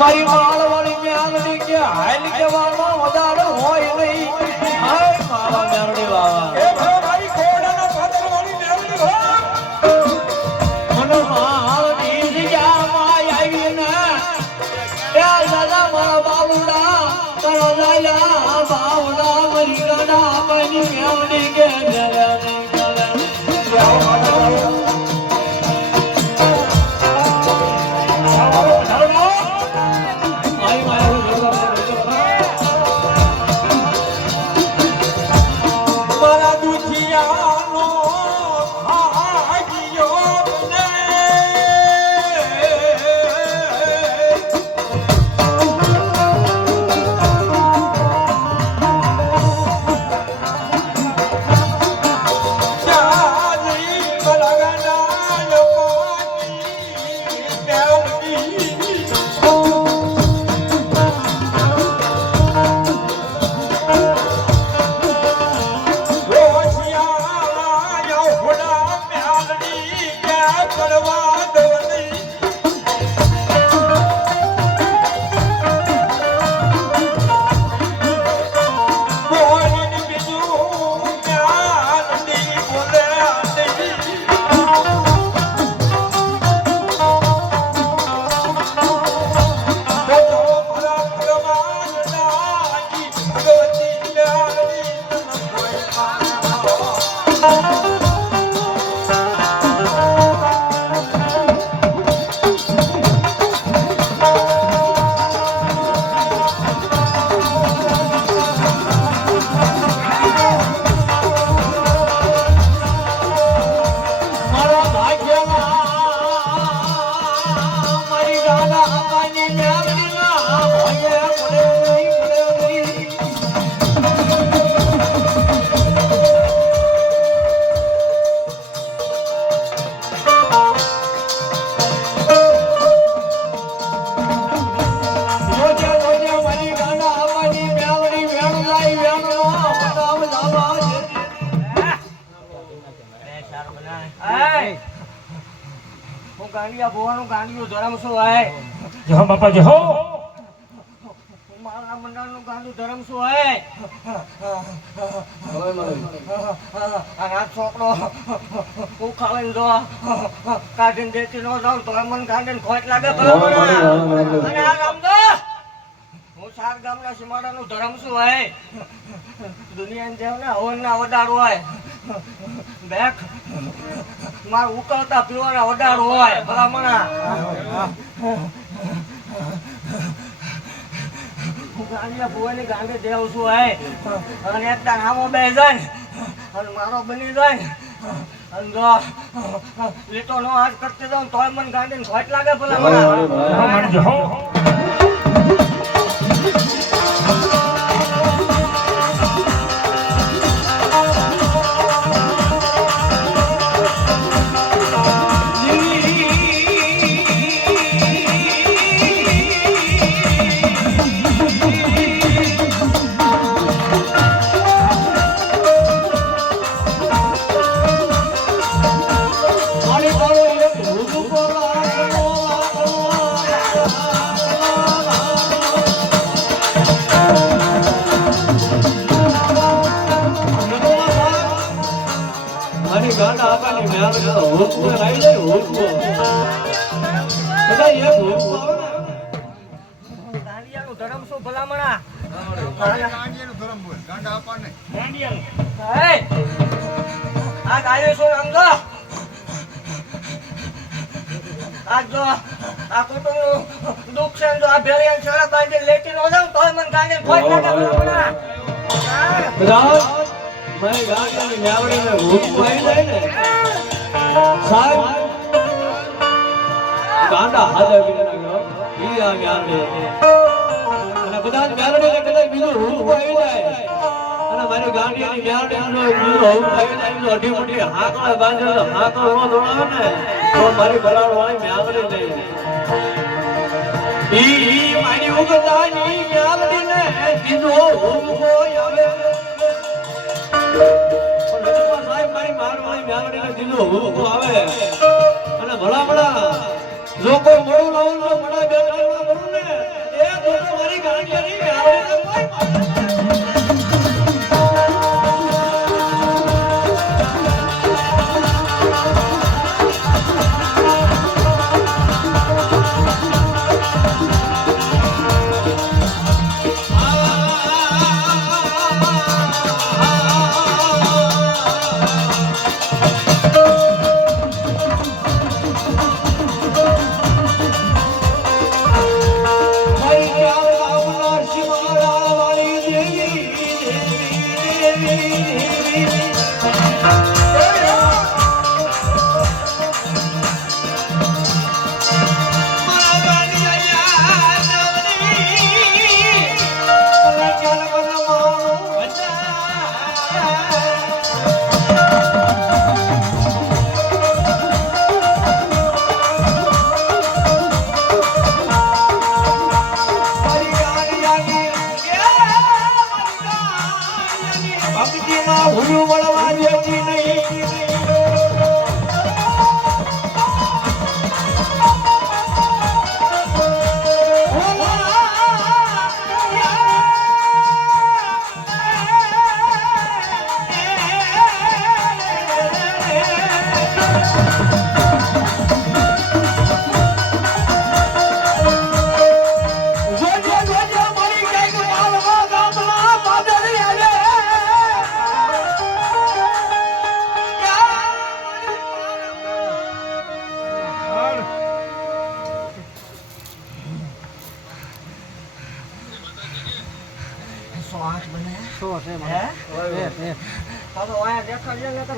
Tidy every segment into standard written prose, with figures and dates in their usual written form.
મારી માળવાળી મ્યાલડી કે હાલ કેવામાં વધારે હોય નહીં. હાય મારા મ્યાલડી વાવા એ ભાઈ કોડાના પાદરવાળી મ્યાલડી હો મને હાલ દી જામાં આવી ને એ દાદા મારા બાબુડા કરો લાયા બાવડા મરી ગણા આપણી મ્યાલડી કે ગાંડિયા ભોવાનું ગાંડિયું ધરમ શું હોય જો બાપા જો મારા મંડળનું ગાંડું ધરમ શું હોય અને આ છોકરો હું ખાવાને જો કાઢીને દેતી ન જાઉં તો મને ગાંડીને ખોટ લાગે ભલા અને આ ગામડો હું ચાર ગામના સીમાડાનું ધરમ શું હોય દુનિયાને જેવ ને હવનના વડાર હોય બેક માર ઉકળતા પીવાના વડાર હોય ભલામણા ગાંડિયા ભુવાની ગાંડે દેવ છું હોય અને એક આમો બે જાય અને મારો બની જાય અને જો લીટો નો હાથ કરતી જાઉં તોય મને ગાંડીને ખોટ લાગે ભલામણા ધરમ શું ભલામણા આ આવ્યો છું સમજો આ જો આ કુટુંબનું દુઃખ છે જો આ ભેળિયા છડા બાંધી લેતી નો જાઉં તોય મને ગાંડે ખોટ લાગે ભલા રાજ મારી ગાડીની ન્યાવડીને રૂપ આવી જાય ને સાહેબ ગાંડા હાલે વિના ગયો ઈ આ ન્યાવડી અને કદાચ ન્યાવડીને કદાચ બીજું રૂપ આવી જાય અને મારી ગાડીની ન્યાવડીનો બીજું રૂપ આવી જાય તો અઢી મોટી હાકડા બાંધે તો હાકડો નો દોડાવે ને તો મારી બરાબર વાળી ન્યાવડી લઈ ઈ મારી ઉગતાની ન્યાવડીને બીજો રૂપ આવે આવે અને ભલા ભલા લોકો મોડું લાવું તો મને બે ત્રણ કરું ને એ તો મારી ગાંડિયાની આવે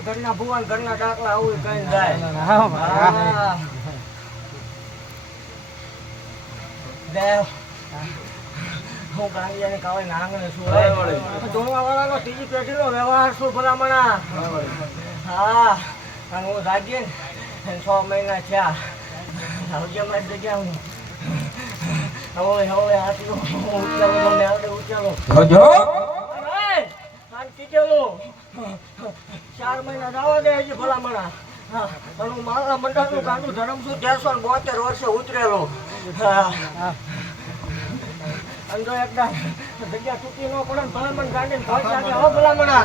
ઘરના ભુવન ઘરના ડાકલા આવું કઈ જાય દેવ હું ગાંડિયાને કાવાય નાંગણે છું ધોવા વાળાનો ત્રીજી પેઢીનો વ્યવહાર શું ભલામણા હા અને હું જાગીએ ને 6 મહિના થયા આવજે જગ્યા હું હવે આટલું ઉચારો તમને આવડે ઉચારો કીધેલું 4 મહિના જવા દે હજી ભલામણા હું મારા મંડળનું ગાંડું ધરમ છું 372 વર્ષે ઉતરેલો અને જો એકદમ જગ્યા તૂટી ન પડે તો મને ગાંડીને ઘર લાગે હો ભલામણા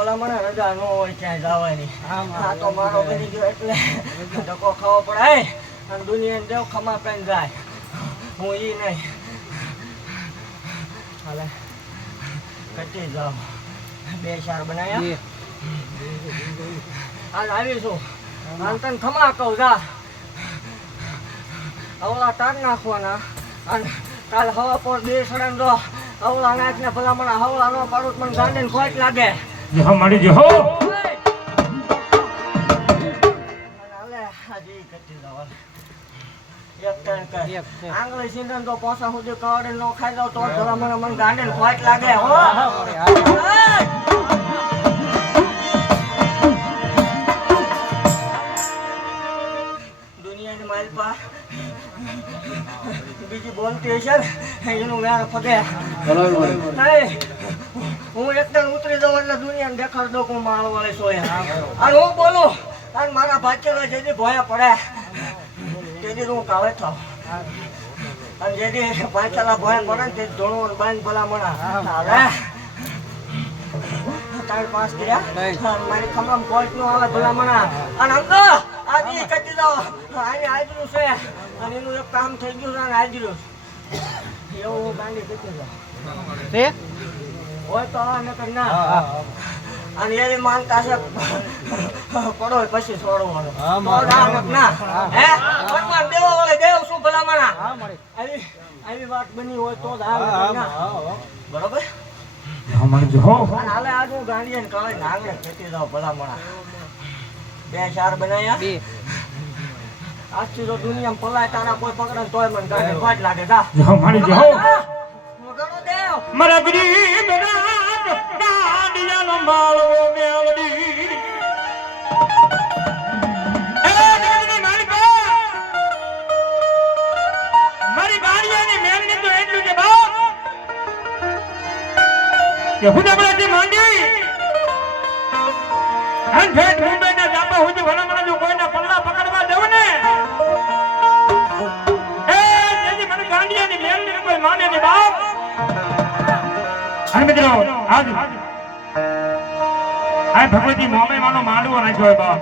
ભલા મને રજા ન હોય ક્યાંય જવાની. આ તો મારો બની ગયો એટલે ધક્કો ખાવો પડે અને દુનિયાને દેવ ખમા કઈ જાય. હું ઈ નહીં હાલે કટી જાઉં. 2 શાર બનાયા આજ આવીશું. આમ તને ખમા કહું જા અવળા તાર નાખવાના અને કાલ હવા પર 2 સડાને દો અવળા નાખને ભલા મને હવળા નો પાડું મને ગાંડીને ખોટ લાગે. જો મારી જો હાલે હાજી કટી જાવ. એક ટન કર આંગળી સિંદન તો પોસા સુધી કવડે નો ખાઈ દઉં તો ભલા મને ગાંડીને ખોટ લાગે હો. દુનિયાની માલપા બીજી બોલતી હશે ને એનું વ્યાર ફગે. હું એકદમ ઉતરી દઉં એટલે દુનિયાને દેખાડ દઉં હું માળ વાળી સોયા. અને હું બોલું અને મારા ભાગ્યમાં જેથી ભોયા પડે તેથી હું કાવે થાવ. અને જેથી પાછળના ભોયા પડે ને તે ધોણું બાંધ ભલા મણા હવે 4-5 કર્યા મારી ખમમ કોઈટ નું આવે ભલા મણા. અને આમ તો આજે કટી દો આને હાજરું છે અને એનું એક કામ થઈ ગયું છે અને હાજરું એવું હું ગાંડી કટી દઉં હોય તો આને કઈ ના. અને એવી માનતા છે પડો પછી છોડવાનો ના હે ભગવાન દેવો વળે દેવ શું ભલામણા આવી વાત બની હોય તો જ આવે ના બરોબર. મારી જો અને હાલે આજ હું ગાંડીએ ને કળે નાંગડે ખેતી જાવ ભલામણા. 2 શાર બનાયા આજથી જો દુનિયામાં પલાય તારા કોઈ પકડે તોય મને ગાંડી ખોટ લાગે જા. જો મારી જો મોગણો દેવ મારા ગરીબ રાત ગાડિયાનો માળવો મેલડી એ ગરીબની માલિકા મારી ગાડિયાની મેલડી તો એટલું છે બાપ કે હુદાબડાથી માંડી અને ઠેઠ મુંબઈના જાપા સુધી ભલામણા જો કોઈના પલ્લા પકડવા દેવ ને એ જેથી મને ગાડિયાની મેલડી કોઈ માને ને બાપ. અને મિત્રો આજ આ ભગવતી મોમે માનો માંડવો નાખ્યો હોય બાપ.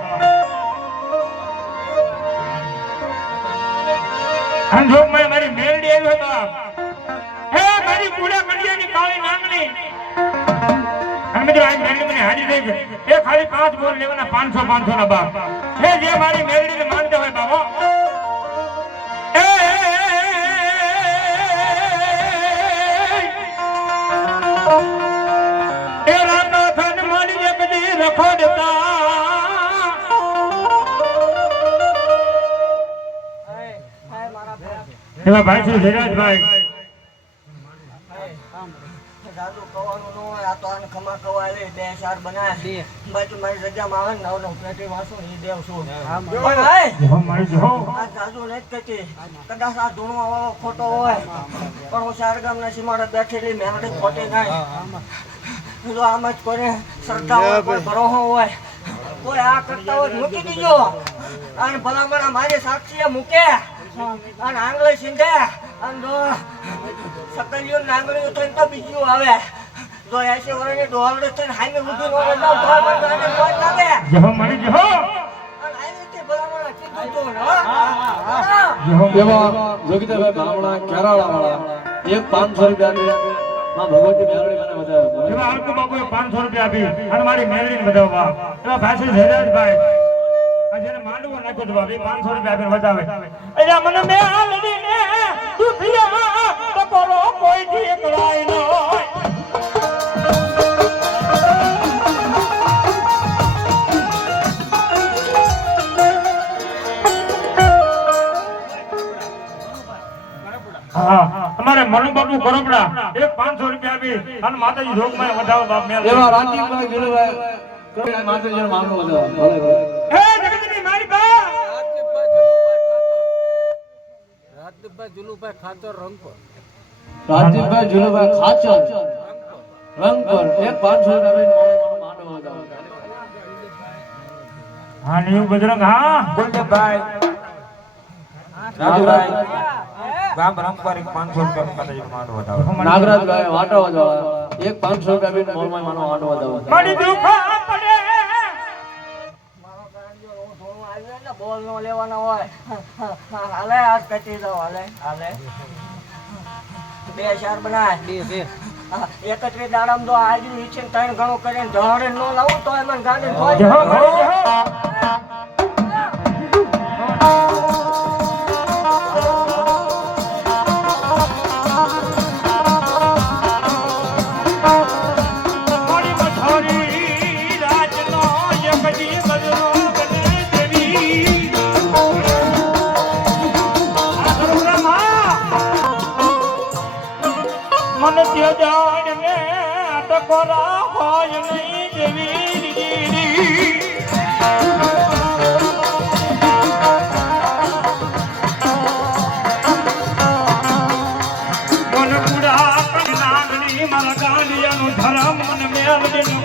અને જો મારી મેલડી આવી હોય બાપ હે મારી કુડા કડિયાની કાળી નાંગણી. અને મિત્રો આ મેલડી મને હાજી થઈ છે એ ખાલી 5 બોલ લેવાના 500 ના બાપ. હે જે મારી મેલડીને માનતા હોય બાપ એવા ભાઈ શ્રી ધીરજભાઈ જાદુ કવાનું ન હોય આ તો આને ખમા કવાય લે 2 શાર બનાય બાજુ મારી જગ્યામાં આવે ને નવ પેટી વાસું ઈ દેવ છું પણ હે મારી જો આ જાદુ નથી કહેતી કદાચ આ ધૂણવા વાળો ખોટો હોય પણ હું 4 ગામના સીમાડે બેઠેલી મેલડી ખોટી નહીં. જો આમ જ કોઈને શ્રદ્ધા હોય કોઈ ભરોહો હોય કોઈ આ કરતા હોય મૂકી દીજો. અને ભલામણા મારી સાક્ષીએ મૂકે અને આંગળી સિંધે અને જો સકલિયો નાંગળીઓ થઈને તો બીજું આવે જો 80 વર્ષની ડોલડી થઈને હામે ઊભી નો રહે તો મને કોઈ લાગે જો મારી જો અને આવી રીતે ભલામણા કીધું તું ને એવા જોગીદાભાઈ બામણા કેરાળાવાળા એક 500 રૂપિયા માં ભગવતી મેલડી મને વધારે એવા આલકુ બાબુએ 500 રૂપિયા આપી અને મારી મેલડીને વધાવવા. એવા ભાઈ શ્રી ધીરજભાઈ આ જેને માંડવો નાખ્યો તો બાપ એ 500 રૂપિયા આપીને વધાવે. અલ્યા મને મેલડીને દુધિયા ટકોરો કોઈથી એકલાય ન હોય. હા અમારે મનુબાબુ ગોરબડા એક 500 રૂપિયા આપી અને માતાજી જોગમાં વધાવો બાપ મેલ. એવા રાજીવભાઈ ગિરભાઈ માતાજી માનો વધારે ભલે ભલે. હે જગતની મારી બા રાજદીપભાઈ જુલુભાઈ ખાચર રંગપર રાજીવભાઈ જુલુભાઈ ખાચર રંગપર એક 500 રૂપિયા માનો વધારે. હા ન્યુ બજરંગ હા ગુલદેવભાઈ નાગરાજ ગામ રંગપર એક 500 રૂપિયા માતાજી માનો વધાવો. નાગરાજભાઈ વાટો વધારે એક 500 રૂપિયા આપીને મોલમાં માનો વાટો વધારે. મારી દુખા મોલ નો લેવાના હોય હાલે આજ કટી દો હાલે હાલે 2 4 બનાય 2 31 દાડામાં તો આજુ ઈચ્છે 3 ગણું કરીને ધોળે નો લાવું તો મને ગાડી જહો મારી જહો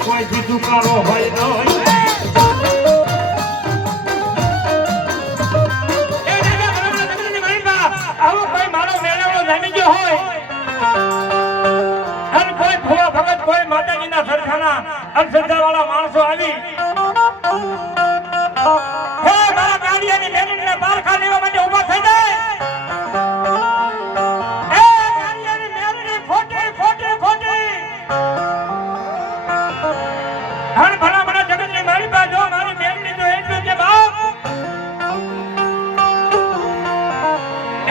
કોઈ બીજું કારો હોય ન હોય આવો કોઈ મારો મેળાવડો જામી ગયો હોય અને કોઈ ભૂવા ભગત કોઈ માતાજીના સરખાના અંધશ્રદ્ધાવાળા માણસો આવી હે મારા ગાડીયાની મેળીને પારખા લેવા માટે ઊભા થઈ જાય હે ગાડીયાની મેળીની ખોટી ખોટી ખોટી હણ ભલા મને જગતની મારી પાસે જો મારી મેળની તો એટલું છે બાપ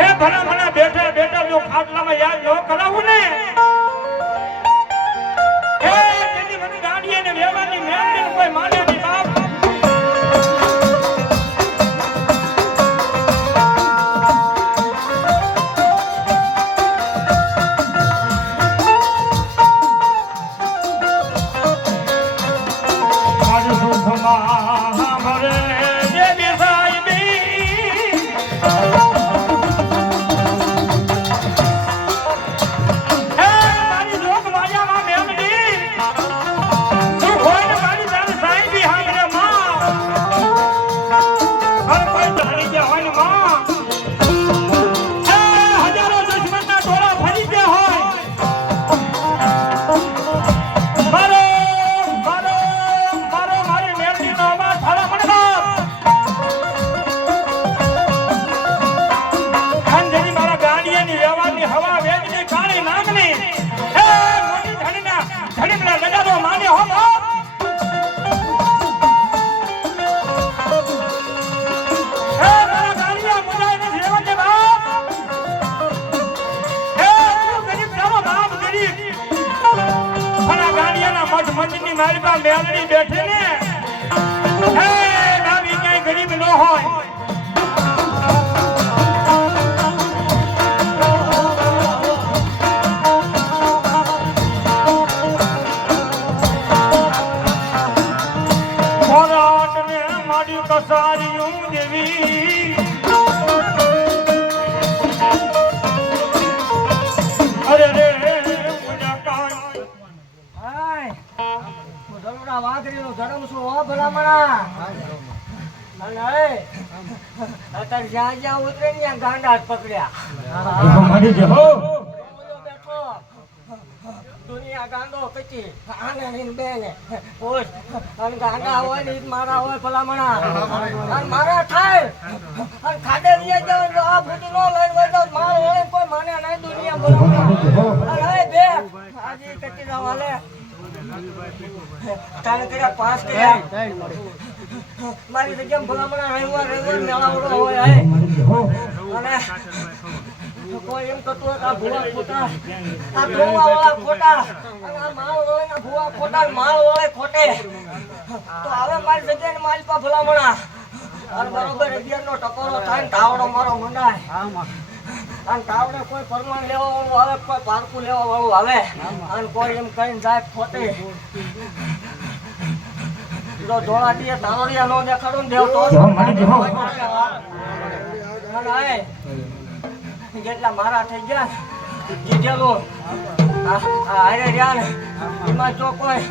એ ભલા મને બેઠા બેઠા જો ખાટલામાં યાદ ન કરાવું ને એ જેની મને ગાડી અને વ્યવહારની મેળની કોઈ માને નહીં બાપ મજની મારી પાસે મેલડી બેઠે ને હે નાવી ક્યાંય ગરીબ ન હોય મોરાટ ને મારી કસારીયું દેવી અરે રે વાઘરીનો ધર્મ શું હો ભલામણા અને અત્યારે જ્યાં જ્યાં ઉતરે ને ત્યાં ગાંડા જ પકડ્યા મારી જહો બેઠો દુનિયા ગાંડો કચી આને ને બેને ઓય અને ગાંડા હોય ને મારા હોય ભલામણા અને મારા થાય અને ખાડે લઈ જાવ તો આ બુટી નો લઈને વઈ જાવ મારે હોય કોઈ માને નહીં દુનિયા ભલામણા અરે બે આજે કચી જવાલે તારે કર્યા 5 કર્યા મારી જગ્યામાં ભલામણા રહેવા મેળાવડો હોય અને કોઈ એમ કહેતું હોય કે આ ભૂવા ખોટા આ ધોવાવાળા ખોટા અને આ માળ વળેના ભૂવા ખોટા માળ વળે ખોટે તો હવે મારી જગ્યાએ મારી પા ભલામણા અને બરોબર 11 નો ટકોરો થાય ને તાવડો મારો મંડાય અને તાવડે કોઈ ફરમાન લેવા વાળું આવે કોઈ પારકું લેવા વાળું આવે અને કોઈ એમ કહીને જાય ખોટે જો ધોળા દીએ તારોડિયા નો દેખાડો ને દેવ તો અને જેટલા મારા થઈ ગયા જીતેલું હારે રહ્યા ને એમાં જો કોઈ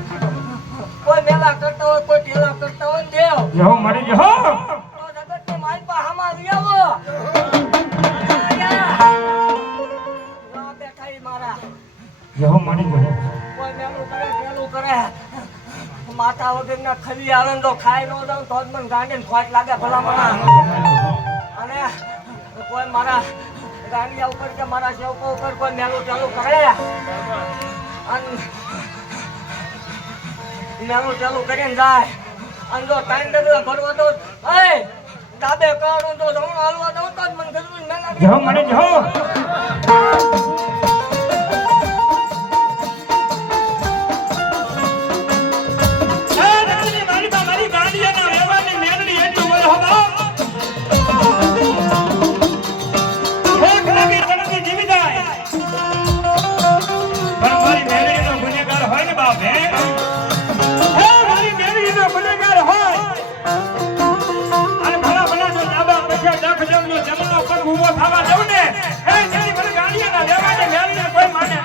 મેલા કરતા હોય કોઈ ટેલા કરતા હોય દેવ જહો મારી જહો તો જગતની મારી પાસે હામાં આવી આવો બેઠા ઈ મારા જહો મારી જહો કોઈ મેલું કરે ટેલું કરે માતા વગરના મને ખલી આવે ને તો ખાઈ ન દઉં તો જ મને ગાંડીને ખોટ લાગે ભલામણા. અને કોઈ મારા ગાંડિયા ઉપર કે મારા સેવકો ઉપર કોઈ મેલું ચાલુ કરે અને મેલું ચાલુ કરીને જાય અને જો ટાઈમ ડગલા ભરવા તો ડાબે કાઢું તો જમણ હાલવા દઉં તો જ મને ગજવું મેલા જો મને જો મારી ગાંડિયાના વ્યવહારની મેળવી એટલું બોલો હો જીવી જાય પણ મારી મેળવીનો ગુનેગાર હોય ને બાપ હે મારી મેળવીનો ગુનેગાર હોય અને ભલા ભલા જો ડાબા પછા ડખ જમનો જમનો પર ઊભો થવા દઉં ને તેની મને ગાંડિયાના વ્યવહારની મેળવીને કોઈ માને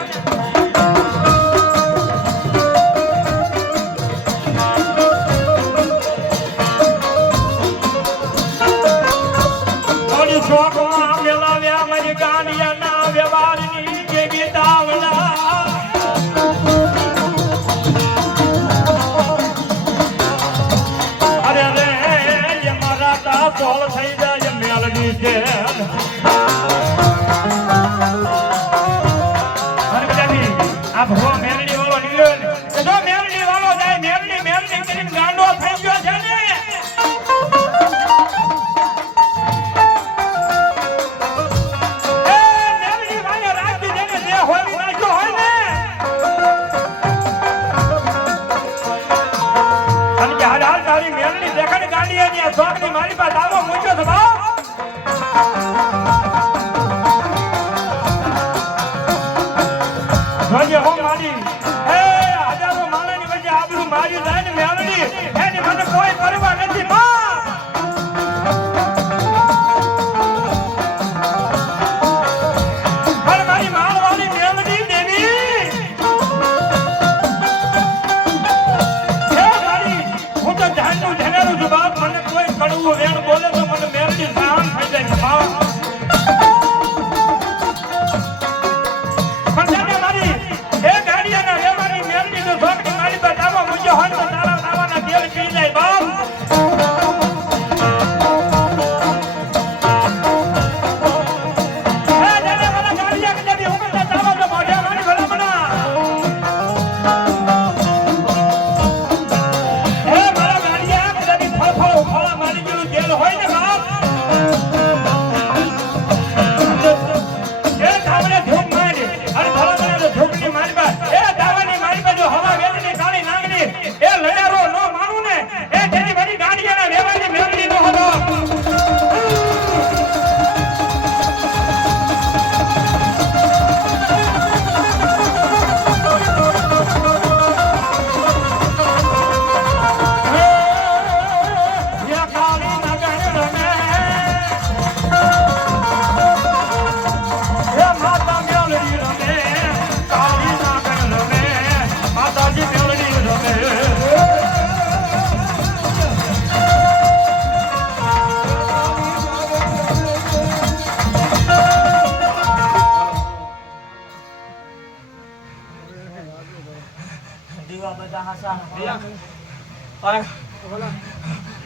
શોખમાં મેળવ્યા મારી ગાંડિયાના વ્યવહારની જેવી દાવલા અરે રે મારા તા સોળ થઈ જાય મેળવી છે આ ભગવા મેળડી વાળો નીકળ્યો ને જો મેળડી વાળો જાય મેળડી કરીને ગાંડો થઈ ગયો છે ને શોખની મારી પાસે આવો મૂક્યો છે બાપ જોજે હો મારી હજારો માણાની વચ્ચે આબરૂ મારી જાય ને મેળવી એની મને કોઈ પરવા નથી બાપ પણ મારી માળવાળી મેળવી દેવી હું તો ધ્યાનનું ધ્યાનેલું છું બાપ મને કોઈ કડવું વેણ બોલે તો મને મેળવી સહન થઈ જાય બાપ પણ મારી એ ગાડીયાના વ્યવહારની મેળવી તો શોખની મારી પર દાવા મૂક્યો હોય તો તારા દાવાના તેલ પી જાય બાપ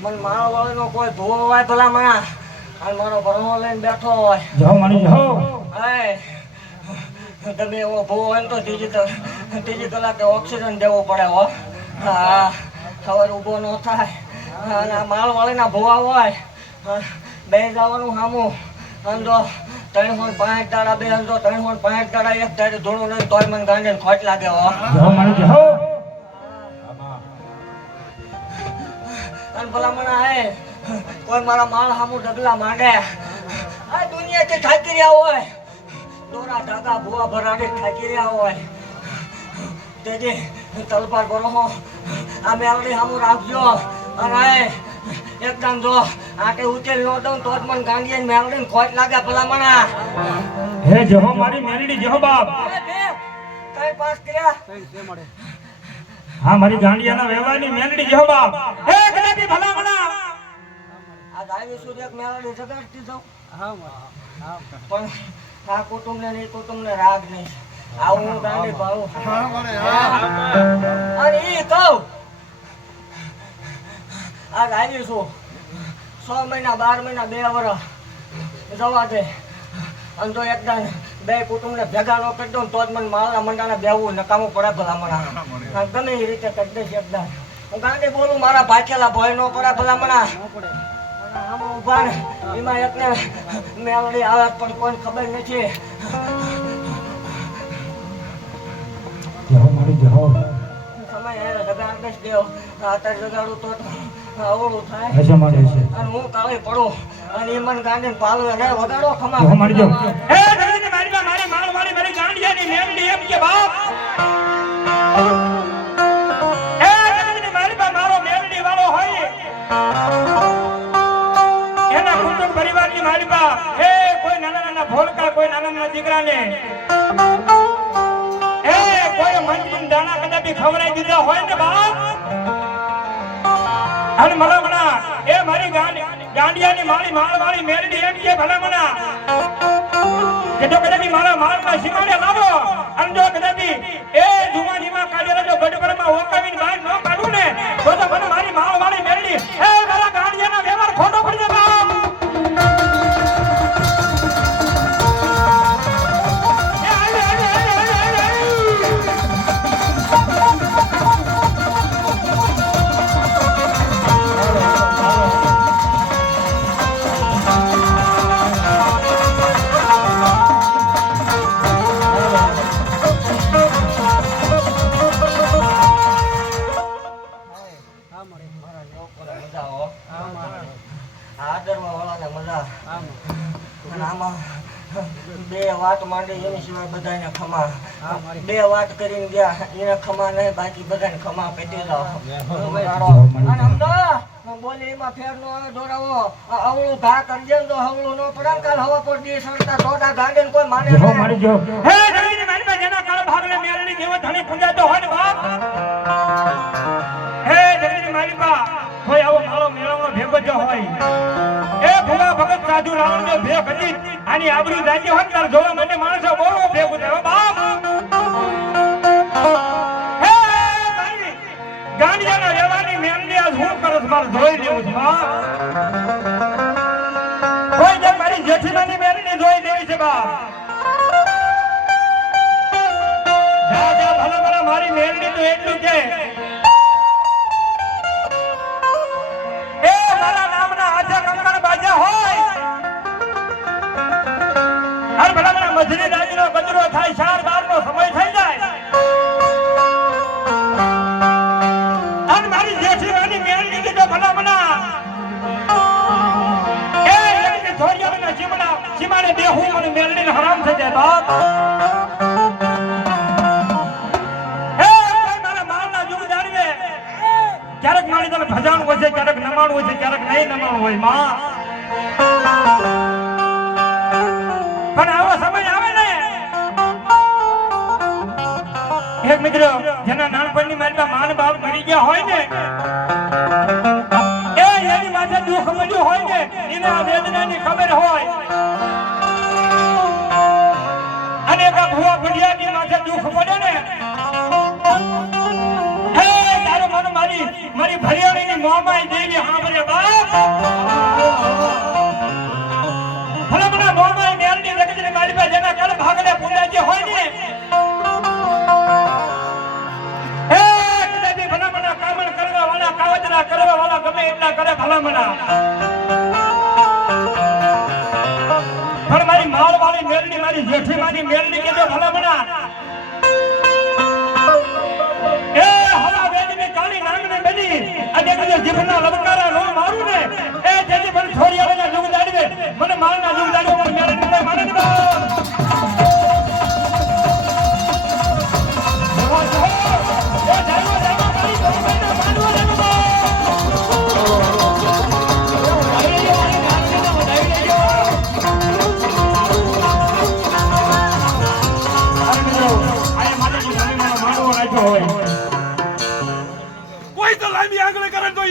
મને મારો વાળો કોઈ ધોવો હોય ભલા મણા અને મારો ભરણો લઈને બેઠો હોય જાઓ મારી જાઓ તમે એવો ભૂવો હોય ને તો ત્રીજી કલાકે ઓક્સિજન દેવો પડે હો હા સવારે ઊભો ન થાય અને આ માળ વાળીના ભૂવા હોય બે જવાનું સામું અને જો 305 દાડા બે જો 305 દાડા એક દાડે ધોળું નહીં તોય મને ગાંડીને ખોટ લાગે હો જાઓ મારી જાઓ ભલામણા હે કોઈ મારા માળ સામું ડગલા માંડે આ દુનિયાથી થાકી રહ્યા હોય દોરા ધાગા ભૂવા ભરાડી થાકી રહ્યા હોય તેથી તલપાર કરો આ મેલડી સામું રાખજો અને એકદમ જો આટે ઉચેલ ન દઉં તો જ મને ગાંડીને મેલડીને ખોટ લાગે ભલામણા હે જહો મારી મેલડી જહો બાપ કઈ પાસ કર્યા હા મારી ગાંડિયાના વ્યવહારની મેલડી જહો બાપ હે કદાપી ભલામણા આ દાવી સૂર્ય મેલડી જગાડતી જાઉં હા પણ આ કુટુંબને ને કુટુંબને રાગ નહીં આવું ગાંડી ભાવ અને ઈ કહું આજ આવી છું 6 મહિના 12 મહિના 2 વર્ષ જવા દે અને તો એકદમ બે કુટુંબને ભેગા ન કરી દઉં તો જ મને માળના મંડાને બેવું નકામું પડે ભલામણા ગમે એ રીતે કરી દઈશ એકદમ હું ગાંડી બોલું મારા ભાચેલા ભય નો પડે ભલામણા આમ ઉભા ને એમાં એકને મેલડી આવે પણ કોઈને ખબર નથી સમય એને જગાડ દઈશ દેવ અત્યારે જગાડું તો અવળું થાય અને હું કાલે પડું અને એ મને ગાંડીને પાલવે રે વગાડો ખમા મારી મારી ગાંડિયાની મેલડી એમ કે બાપ મારો મેલડી વાળો હોય એના કુટુંબ પરિવારની મારી બા કોઈ નાના નાના ભોલકા કોઈ નાના નાના દીકરાને કોઈ મંત્રી દાણા કદાપી ખવડાવી દીધા હોય ને બાપ અને ભલામણા એ મારી ગાંડિયાની મારી માળવાળી મેલડી એમ કે ભલામણા કે જો કદાપી મારા માળમાં સીમાડે લાવો અને જો કદાપી એ જુવાનીમાં કાઢેલા જો ગઢપરમાં ઓકાવીને બહાર ન કાઢું ને તો મને મારી માળવાળી મેલડી મારા ગાંડિયાના વ્યવહાર ખોટો પડી જાય બાપ બે વાત માંડી એની સિવાય બધાને ખમા બે વાત કરીને ગયા એને ખમા નહીં બાકી બધાને ખમા પેટી જાઓ અને અમદા બોલી એમાં ફેર નો આવે દોરાવો અવળું ઘા કરી દે તો હવળું નો પડે કાલ હવા પર દી સરતા ટોટા ગાંડે કોઈ માને નહીં મારી જો હે જમીને મારી પાસે જેના કાળ ભાગલે મેલડી જેવો ધણી પૂજાતો હોય ને બાપ હે જમીને મારી પા કોઈ આવો મારો મેળાનો ભેગો જ હોય એ ભૂલા ભગત સાધુ રાવણ નો ભેગ હતી આની આબરૂ જાતી હોય તાર જોવા માટે માણસો બહુ ભેગું થાય બાપ હે મારી ગાંડિયાના વ્યવહારની મેલડી આજ હું કરસ માર જોઈ લેવું છે બાપ કોઈ જે મારી જેઠીમાની મેલડી જોઈ દેવી છે બાપ જા જા ભલા ભલા મારી મેલડી તો એટલું કે મારા નામના આજે કંકણ બાજા હોય હર ભલા મને મજરી દાદીનો કચરો થાય 4-12 નો સમય થઈ જાય અને મારી જેઠીમાની મેલડી દીધો ભલા મના એ એકને ધોરિયાના ચીમાને બેહું મને મેલડીને હરામ થઈ જાય બાપ ક્યારેક મારી તને ભજાણું હોય છે ક્યારેક નમાણું હોય છે ક્યારેક નહીં નમાણું હોય માં પણ આવો સમય આવે ને એક મિત્ર જેના નાનપણની મારી માન બાપ મરી ગયા હોય ને એની માથે દુઃખ મળ્યું હોય ને એને આ વેદનાની ખબર હોય અને એક ભુવા ભુડિયાની માથે દુઃખ પડે ને મારી ભરિયાણીની મોમાઈ દેવી હાંભળે બાપ ભલામણા મોમાઈ મેલડી રગજની મારી પાસે જેના કળ ભાગલે પૂજાજી હોય ને કદાપી ભલામણા કામણ કરવા વાળા કાવતરા કરવા વાળા ગમે એટલા કરે ભલામણા પણ મારી માળવાળી મેલડી મારી જેઠીમાની મેલડી કે ભલામણા જીભના લબકારા નો મારું ને એ જેથી મને છોડિયાના જુગ દાડવે મને મારના જુગ દાડવે મને મેરે માને ને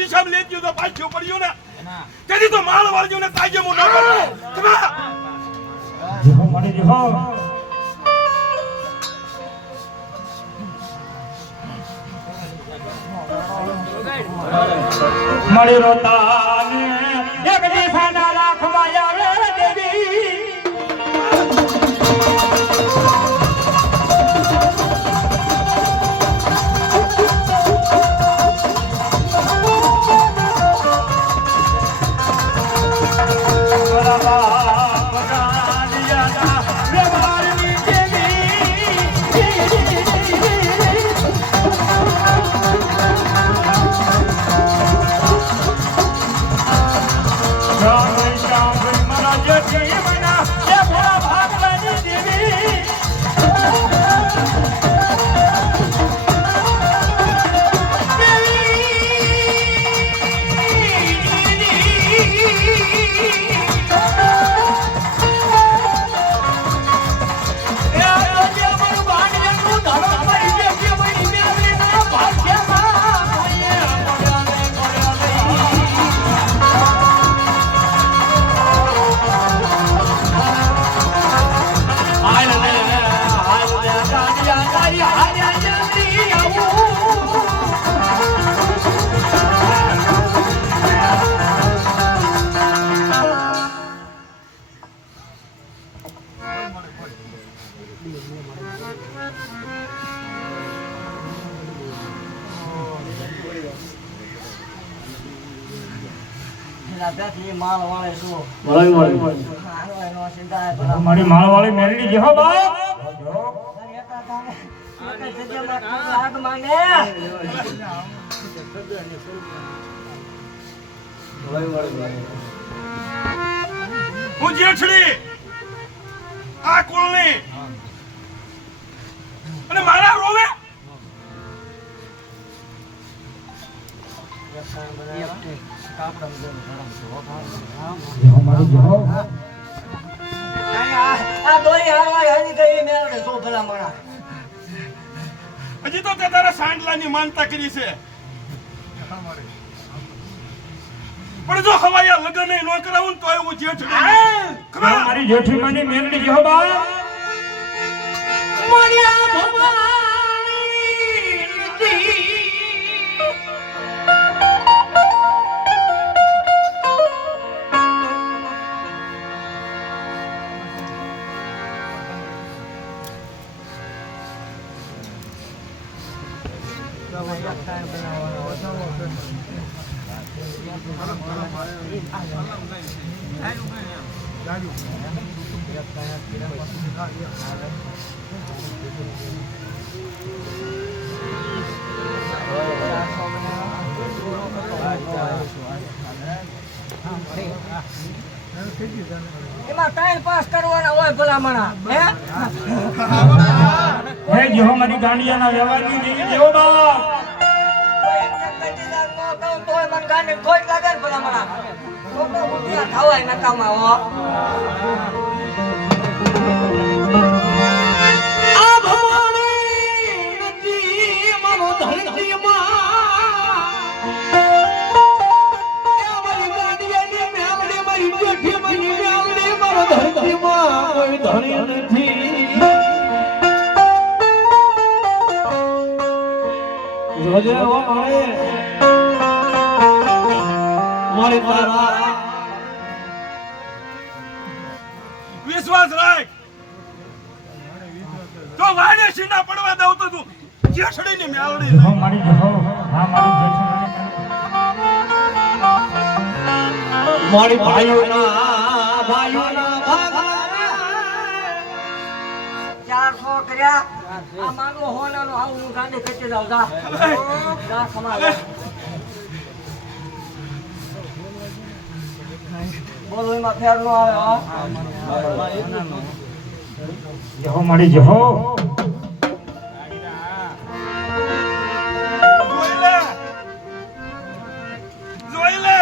હિસાબ લેજો તો પાછો પડ્યો ને તેથી તો માળ વાળજો ને તાજે મો ના કરો કમા જેહો મને જેહો મળી રોતાને એક દિશાના રાખવા આવે દેવી માલ વાળે શું મારી માળવાળી મેલડી જેહો બાપ હું જેઠડી આ કુળની અને મારા રોવે હજી તો તે તારા સાંડલાની માનતા કરી છે પણ જો હવાયા લગન ન કરાવું તો હું જેઠડી મારી જેઠી માની મેલડી જેહો બાપ એમાં ટાઈમ પાસ કરવાના હોય ભલામણા હે જેહો મારી ગાંડિયાના વ્યવહારની દેવી જેહો બાપ વિશ્વાસ રાખ તો વાડે સીધા પડવા દઉં તો તું જેઠડીની મેલડી જેહો મારી જેહો હા મારી જેઠી મારી ભાઈઓના ભાગલા 400 કર્યા આ માનો હોનાનો આવું હું ગાંડી ખેંચી જાઉં જા ખમા બોલો એમાં ફેર નો આવે જેહો મારી જેહો જોઈ લે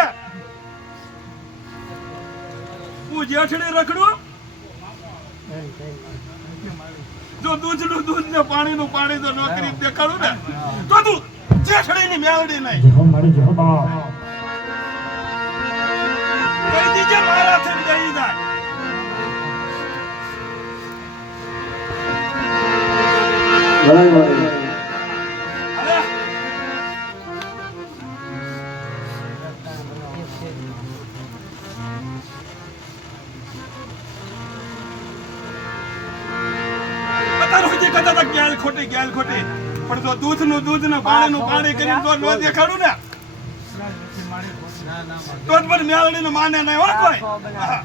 હું જેઠડી રખડું જો દૂધનું દૂધ ને પાણીનું પાણી તો નોકરી દેખાડું ને તો તું જેઠડીની મેલડી નહીં જેહો મારી જેહો બાપ કહી દીજે મારાથી ગઈ જાય અરે બધી કહેતા હતા ગેલ ખોટી પણ જો દૂધનું દૂધ ને પાણીનું પાણી કરીને તો ન દેખાડું ને તો જ મને મેળડીને માને નહીં હો કોઈ હા.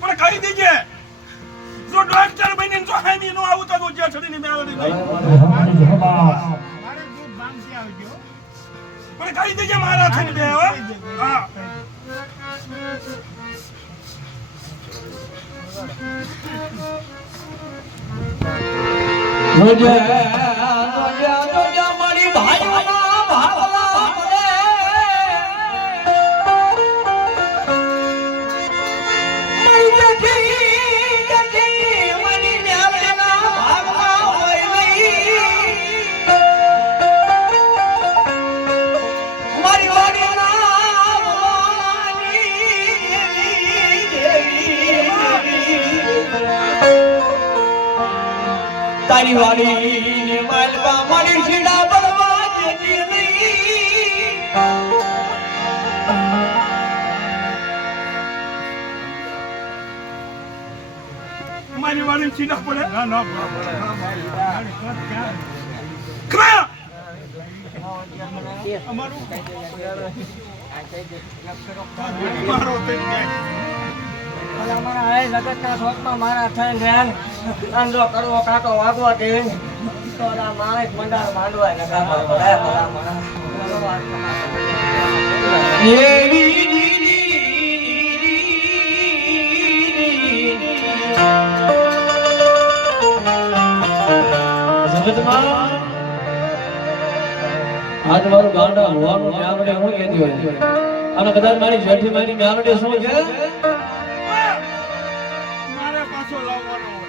પણ કહી દીજે જો ડોક્ટર બનીને જો હામી નો આવું તો જેઠડીની મેળડી નહીં પણ કહી દેજે મારા થઈને બે હો હા રોજા મારી ભાઈઓના ભાવલા પડે મની મ્યાલના ભાગમાં હોય નહીં મારી વાડીના તારી વાડી ને માલવા મારી છેડા બળવા જતી નહીં મારી વાળી સીધા પડે ના ખરા અમારું મારો તે અમારા આ જગતના શોખમાં મારા થઈને ધ્યાન આંધો કરવો કાંટો વાગવા દે તો આ માણસ મંડાર માંડવા ને ગામમાં ભરાય ભલા આજ મારું ગાંડા હોવાનું મ્યાલડે હું કહેતી હોય અને કદાચ મારી જેઠી મારી મ્યાલડે શું છે મારે પાછો લાવવાનો હોય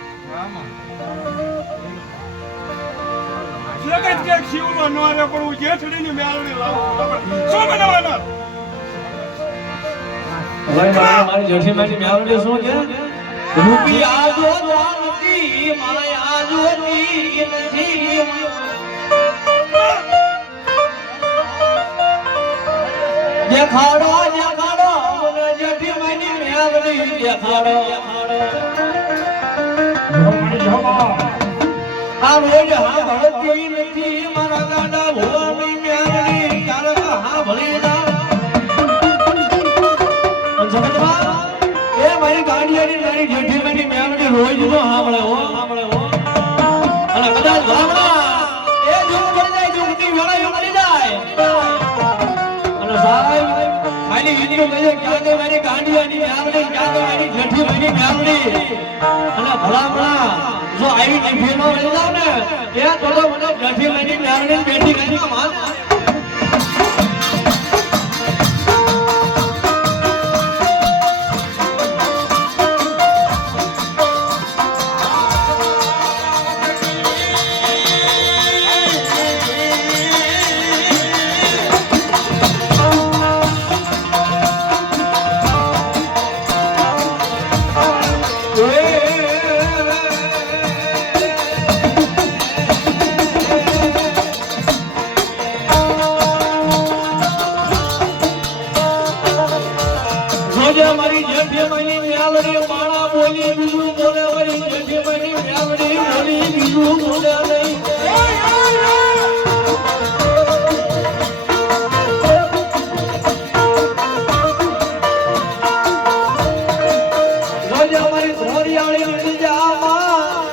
જગત કે શિવનો નો રે પણ હું જેઠડીની મેળડી લાવું શું બનાવવાના મારી જેઠી મારી મ્યાલડે શું છે રૂપિયા જો નથી માયા જોતી નથી દેખાડો મને જેઠી મારી મ્યાલડી દેખાડો આ રોજ હા ભળતી નથી મારા ગાડા ભોળાની મ્યાલડી કારણ હા ભળી ના જગતમાં એ મારી ગાડીયાની મારી જેઠી મારી મ્યાલડી રોજ નો સાંભળે હો અને કદાચ ભલામણા એ જો પડી જાય દુઃખની વેળા મરી જાય અને સાહેબ ખાલી હિન્દુ કહીએ ક્યાં ગઈ મારી ગાડીયાની મ્યાલડી ક્યાં ગઈ મારી જેઠી મારી મ્યાલડી અને ભલામણા જો આવી ટિફિનો લઈ જાવ ને એ તો મને જેઠી મારી મ્યાલડી બેઠી કરી માન મારી જેઠી મારી મ્યાલડી માળા બોલી બીજું બોલે મારી જેઠી મારી મ્યાલડી બોલી બીજું બોલે નહીં રોજા મારી ધોરિયાળી ઉડી જામાં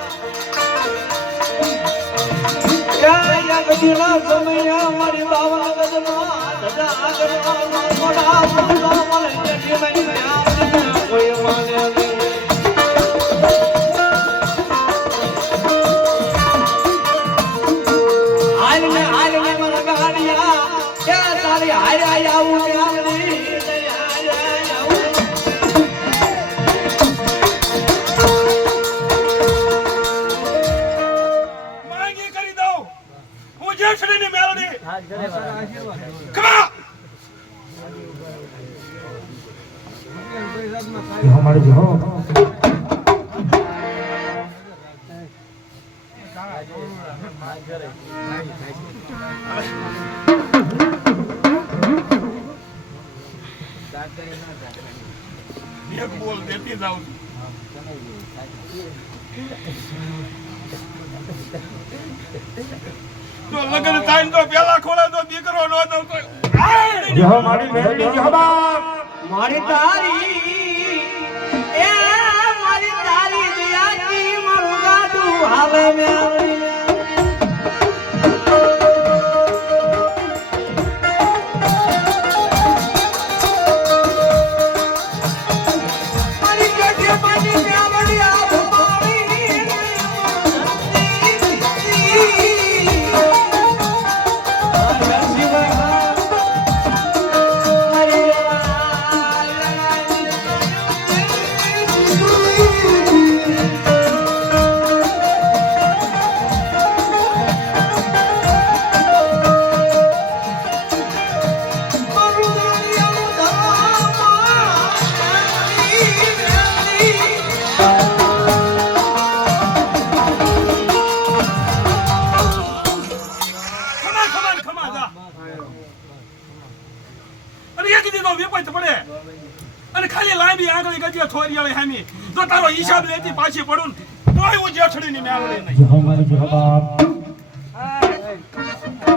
ક્યાં ગજીના સમય મારી બાવા ગજમાં સદા આગળ મોડા મોડા મારી જેઠી મારી કોઈ માને નહીં હાલ ને મારા ગાડિયા ક્યાં તારી હારે આવું મ્યાલડી માંગી કરી દઉં હું જેઠડીની મેળડી ખરા हमारे जो એક બોલ દેતી જાઉં જો લગ્ન થાય ને તો પેલા ખોળે તો દીકરો નો દઉં તો જય હો મારી મેલડી જય હો બાપ મારી તારી એ મારી તારી દયાથી મારું ગાડું હાલે મેલડી અને ખાલી લાંબી આંગળી ગજે થોરિયાળી હામી જો તારો હિસાબ લેતી પાછી પડું તોય હું જેઠડીની મેળડી નહીં જય હો મારી જય હો બાપ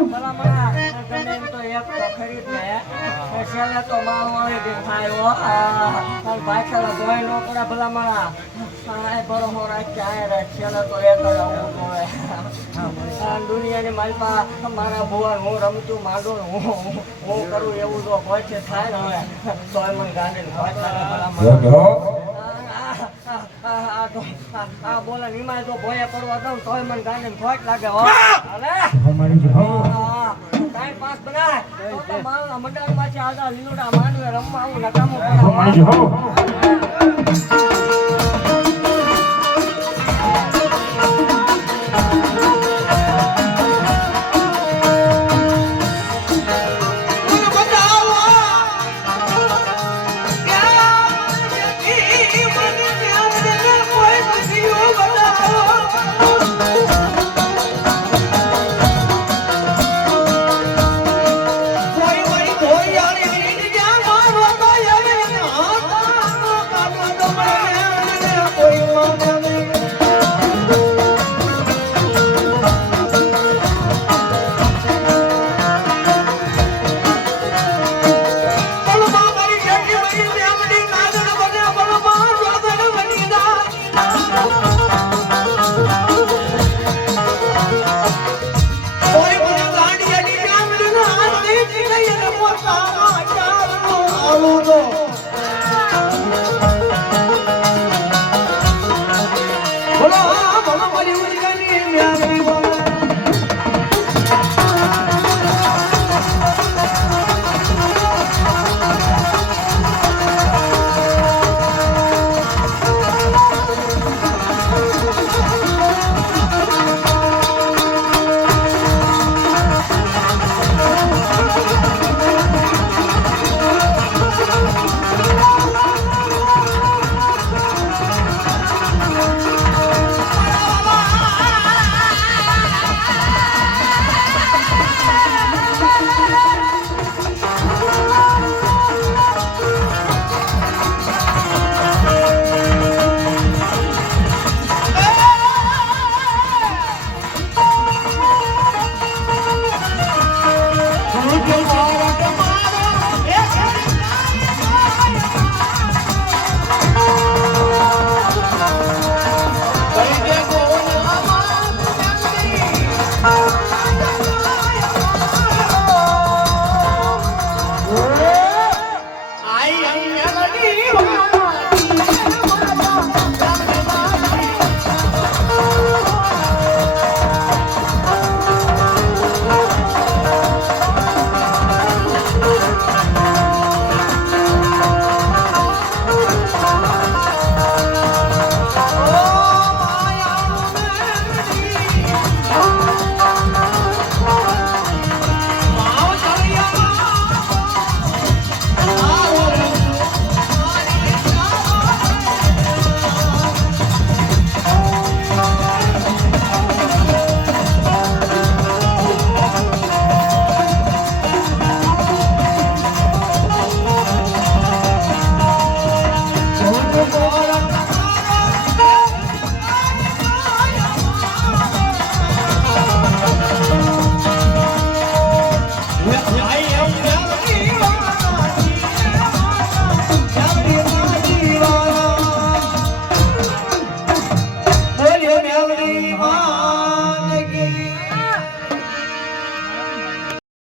ભલામણા ગમે એમ તો એક તો ખરીદ લે છેલ્લે તો માળવાળી બી થાય હો પણ પાછળ ધોઈ નો પડે ભલામણા આ બરોબર રાખ્યા રાખ છેલ્લે તો એક જ આવું જોવે દુનિયાની માલપા મારા ભુવા હું રમતું માંડું હું કરું એવું જો હોય છે થાય ને હવે તોય મને ગાંડીને હોય ભલામણા બોલા નિમાય તો ભોયા પડવા દઉં તોય મને ગાંડીને ખોટ લાગે હો હાલે મારી જય હો ટાઈમ પાસ બનાય તો મારા મંડળ માં છે આજા લીલોડા માંડવે રમવા આવું નકામું મારી જય હો પડે